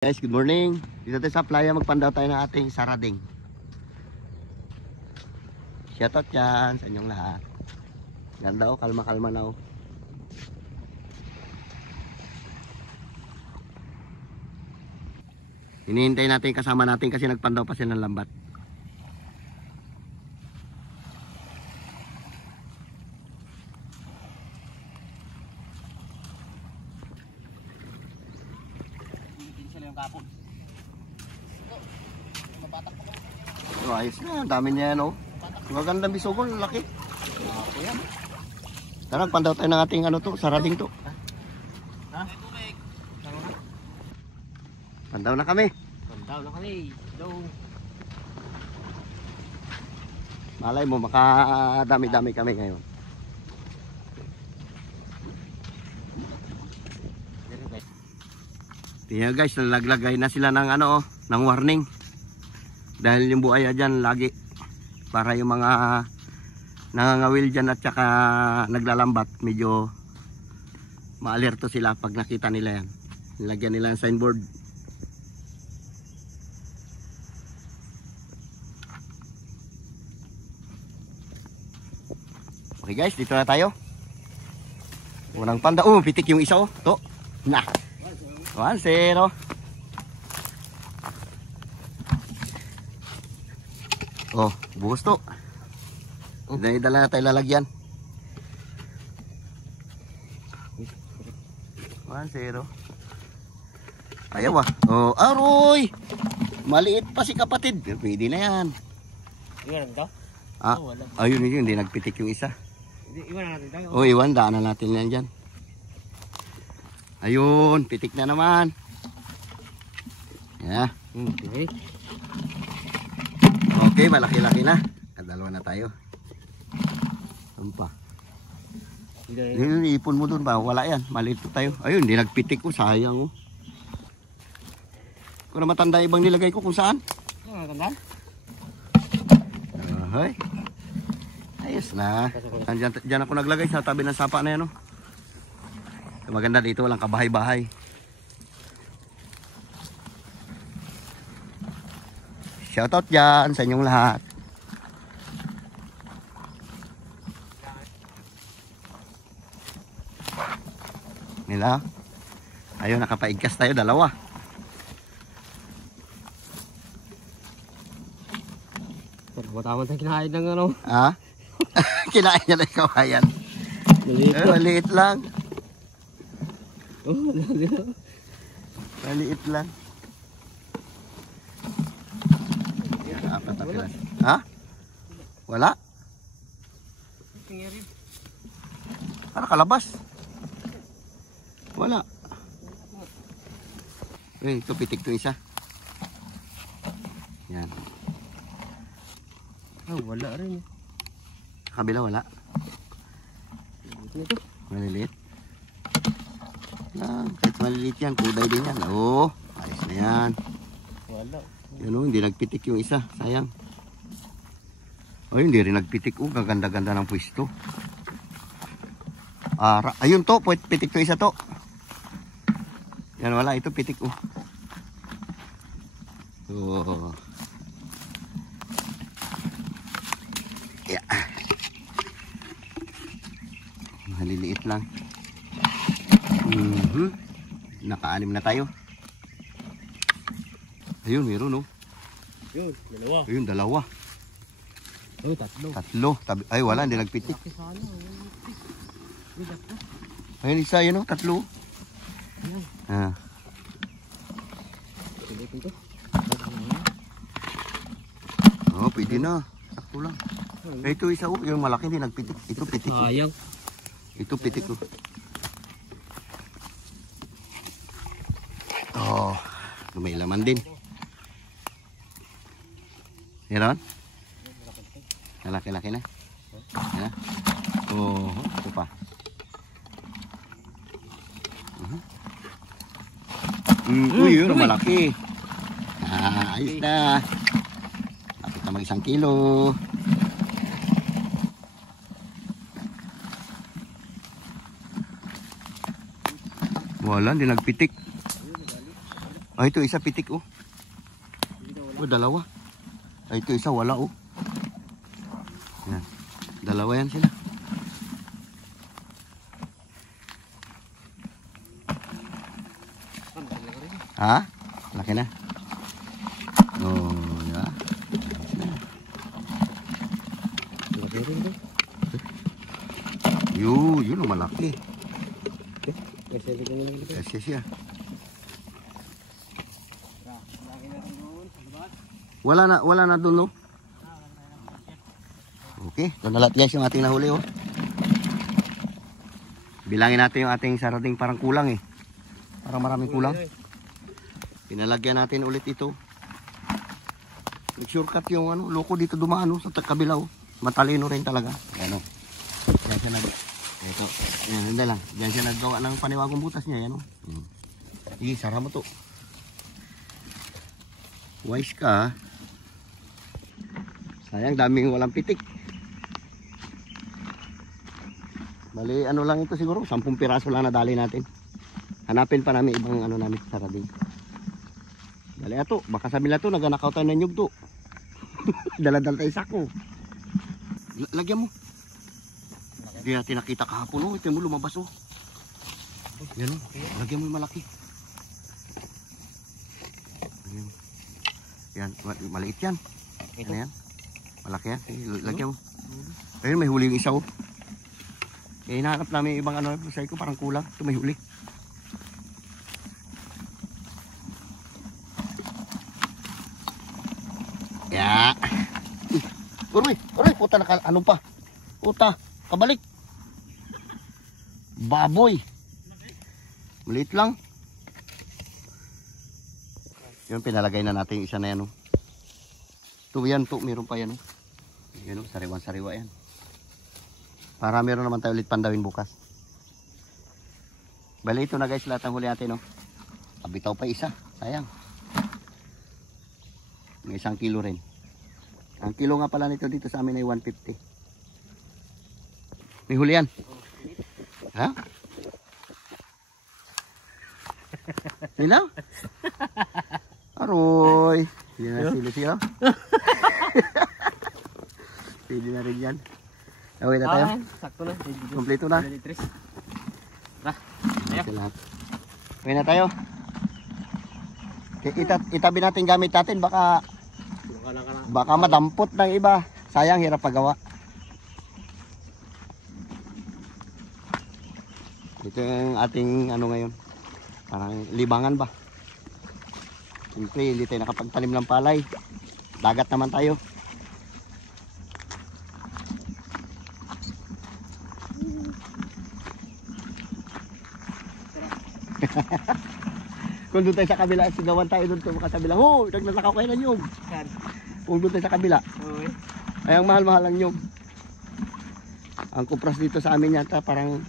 Guys, good morning. Dito tayo sa playa, magpandaw tayo ng ating sarading. Shoutout dyan sa inyong lahat. Ganda o, kalma-kalma na o. Hinihintay natin kasama natin kasi nagpandaw pa sila ng lambat. Oh, ayos na, dami niya yan oh. Magandang bisugon, laki. Tara, pandaw tayo ng ating ano to, sarading to. Pandaw na kami. Hello. Malay mo, makadami-dami kami ngayon. Tingnan guys, nalaglagay na sila ng ano, ng warning. Dahil yung buhaya dyan lagi para yung mga nangangawil dyan at saka naglalambat, medyo maalerto sila pag nakita nila yan. Nilagyan nila ng signboard. Okay guys, dito na tayo. Unang panda. Oh, pitik yung isa oh. To. Na. 1-0. Oh, buhos to. Dala na tayo lalagyan. 1-0. Ayaw ah. Oh, aroy. Maliit pa si kapatid. Pwede na yan. Iwan na Ah, ayun yun, hindi nagpitik yung isa. Iwan na natin tayo. Oh, iwan, daanan natin yan dyan. Ayun, pitik na naman. Yeah. Okay. Okay, malaki-laki na. Dalawa na tayo. Ano pa? Yung ipon mo dun ba? Wala yan. Maliit po tayo. Ayun, hindi nagpitik ko. Sayang oh. Kung na matanda ibang nilagay ko kung saan. Matanda? Ay. Ayos na. Diyan ako naglagay sa tabi ng sapa na yan oh. Maganda dito, walang kabahay-bahay. Shoutout dyan sa inyong lahat. Nila. Ayun, nakapaigkas tayo, dalawa. Tama tayong kinain ng ano. Ha? Kinain niya ng kawayan. Maliit lang. Oh, Maliit lang. Apat na pilas. Ha? Wala? Para kalabas. Wala. Eh, ito pitik to isa. Yan. wala rin. Kabila wala. Maliliit. Lang, kahit maliliit yan, kuday din yan. Oo, ayos na yan. Wala. Yun o, hindi nagpitik yung isa. Sayang. O, hindi rin nagpitik. O, gaganda-ganda ng pwesto. Ayun to, pitik to isa to. Yan, wala. Ito pitik o. So, yeah. Maliliit lang. Naka-anim na tayo. Ayun, meron oh. Yun, dalawa. Ayun, dalawa. Oh, tatlo. Tatlo. Ay, wala, hindi nagpitik. Ayun, isa, yun oh, tatlo. Ah. Oh, pwede na. Sakto lang. Ito isa oh, yung malaki hindi nagpitik. Ito pitik oh. Sayang. Ito pitik oh. Oh, may laman din. Meron? Laki-laki na. Yan. Oh, ito pa. Uy, yun, malaki. Ayos na. Lapit na mag 1 kilo. Wala, hindi nagpitik. Oh, ito isa pitik oh. Oh, dalawa. Ay, ito isa wala oh. Yan. Dalawa yan sila. Ha? Laki na. Oh, ya. Laki rin to. Yun ang malaki. Kasi ito lang dito. Kasi siya. Wala na doon, no? Okay, ito na lahat guys yung ating nahuli, oh. Bilangin natin yung ating sarding, parang kulang eh. Parang maraming kulang. Pinalagyan natin ulit ito. Nag-shortcut yung ano, loko dito dumaan, oh, sa kabila, oh. Matalino rin talaga. Yan, oh. Yan siya ito. Yan, hindi lang. Yan siya naggawa ng paniwagong butas niya, yan, oh. Sige, sara mo to. Wise ka, ah. Sayang, daming walang pitik. Bali, ano lang ito siguro, 10 piraso lang nadali natin. Hanapin pa namin ibang ano namin sarding. Bali, ato, baka sabi na to, naganakaw tayo ng nyug to. Dala-dala tayo sako. Lagyan mo. Hindi natin nakita kahapon, oh. Ito mo lumabas, oh. Yan, oh. Lagyan mo yung malaki. Yan, maliit yan. Ano yan? Malaki yan. Sige, lagyan mo. Ayun, may huli yung isa, oh. Kaya hinahanap namin ibang ano, sabi ko parang kulang. Ito may huli. Ya. Uy, puta ano pa? Puta, kabalik. Baboy. Maliit lang. Yun, pinalagay na natin yung isa na yan, oh. Ito yan, meron pa yan, oh. Yan, oh, sariwa yan. Para meron naman tayo ulit pandawin bukas. Bali, ito na guys, lahat ng huli natin, oh. Kabitaw pa isa, sayang. May 1 kilo rin. Ang kilo nga pala nito dito sa amin ay 150. May huli yan. Ha? Sila? Aroy. Yan na sila. Pwede na rin yan. Away na tayo. Sakto na. Kompleto na. Tara. Away na tayo. Itabi natin gamit natin. Baka madampot ng iba. Sayang, hirap pagawa. Ito yung ating ano ngayon. Parang libangan ba? Siyempre, hindi tayo nakapagtanim ng palay. Dagat naman tayo. Kung doon tayo sa kabila, sigawan tayo doon sa kabila. Oh, nagnasakaw kayo ng nyug. Kung doon tayo sa kabila. Ay, ang mahal-mahal ang nyug. Ang kupras dito sa amin yata parang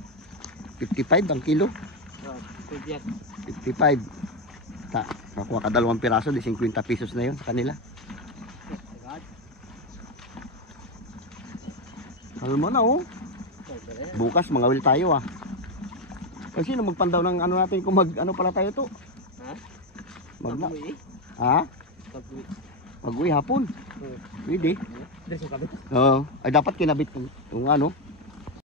55 ang kilo. 55. Nakuha ka 2 piraso, di 50 pesos na yun sa kanila. Alam mo na, oh. Bukas mangawil tayo, ah. Kasi sino magpandaw ng ano natin kung ano pala tayo to? Ha? Ha? Mag-uwi hapon. Pwede. Oo. Ay dapat kinabit yung ano.